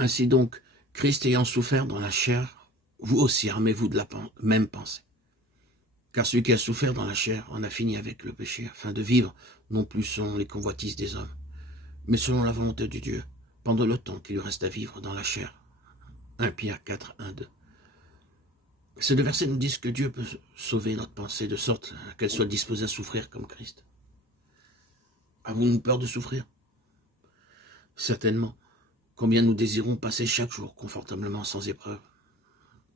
Ainsi donc, Christ ayant souffert dans la chair, vous aussi armez-vous de la même pensée. Car celui qui a souffert dans la chair en a fini avec le péché, afin de vivre non plus selon les convoitises des hommes, mais selon la volonté de Dieu, pendant le temps qu'il lui reste à vivre dans la chair. 1 Pierre 4, 1, 2. Ces deux versets nous disent que Dieu peut sauver notre pensée de sorte qu'elle soit disposée à souffrir comme Christ. Avons-nous peur de souffrir? Certainement. Combien nous désirons passer chaque jour confortablement sans épreuve.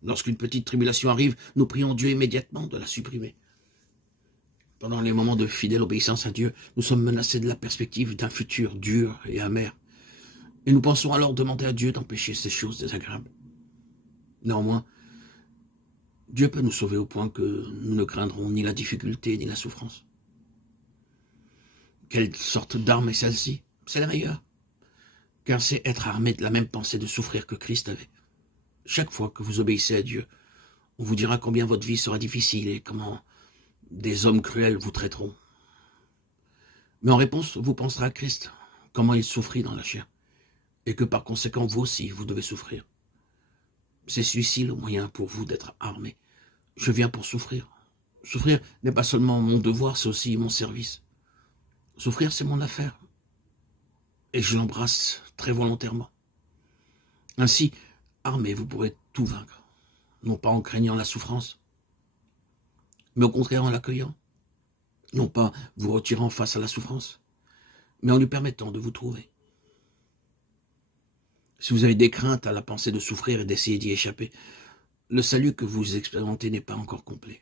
Lorsqu'une petite tribulation arrive, nous prions Dieu immédiatement de la supprimer. Pendant les moments de fidèle obéissance à Dieu, nous sommes menacés de la perspective d'un futur dur et amer. Et nous pensons alors demander à Dieu d'empêcher ces choses désagréables. Néanmoins, Dieu peut nous sauver au point que nous ne craindrons ni la difficulté ni la souffrance. Quelle sorte d'arme est celle-ci? C'est la meilleure. Car c'est être armé de la même pensée de souffrir que Christ avait. Chaque fois que vous obéissez à Dieu, on vous dira combien votre vie sera difficile et comment des hommes cruels vous traiteront. Mais en réponse, vous penserez à Christ, comment il souffrit dans la chair, et que par conséquent, vous aussi, vous devez souffrir. C'est celui-ci le moyen pour vous d'être armé. Je viens pour souffrir. Souffrir n'est pas seulement mon devoir, c'est aussi mon service. Souffrir, c'est mon affaire. Et je l'embrasse très volontairement. Ainsi, armé, vous pourrez tout vaincre. Non pas en craignant la souffrance, mais au contraire en l'accueillant. Non pas vous retirant face à la souffrance, mais en lui permettant de vous trouver. Si vous avez des craintes à la pensée de souffrir et d'essayer d'y échapper, le salut que vous expérimentez n'est pas encore complet.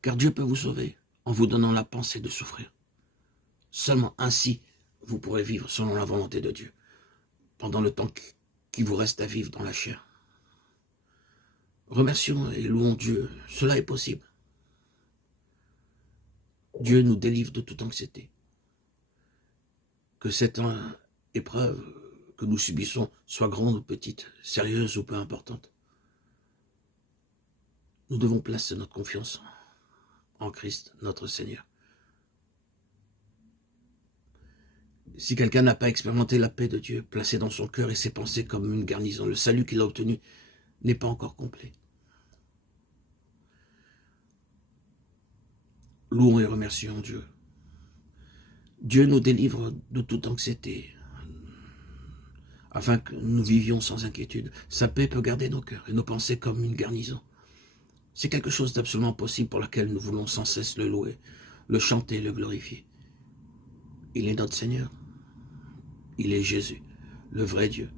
Car Dieu peut vous sauver en vous donnant la pensée de souffrir. Seulement ainsi, vous pourrez vivre selon la volonté de Dieu, pendant le temps qui vous reste à vivre dans la chair. Remercions et louons Dieu, cela est possible. Dieu nous délivre de toute anxiété. Que cette épreuve que nous subissons soit grande ou petite, sérieuse ou peu importante, nous devons placer notre confiance en Christ, notre Seigneur. Si quelqu'un n'a pas expérimenté la paix de Dieu placée dans son cœur et ses pensées comme une garnison, le salut qu'il a obtenu n'est pas encore complet. Louons et remercions Dieu. Dieu nous délivre de toute anxiété, afin que nous vivions sans inquiétude. Sa paix peut garder nos cœurs et nos pensées comme une garnison. C'est quelque chose d'absolument possible pour laquelle nous voulons sans cesse le louer, le chanter, le glorifier. Il est notre Seigneur. Il est Jésus, le vrai Dieu,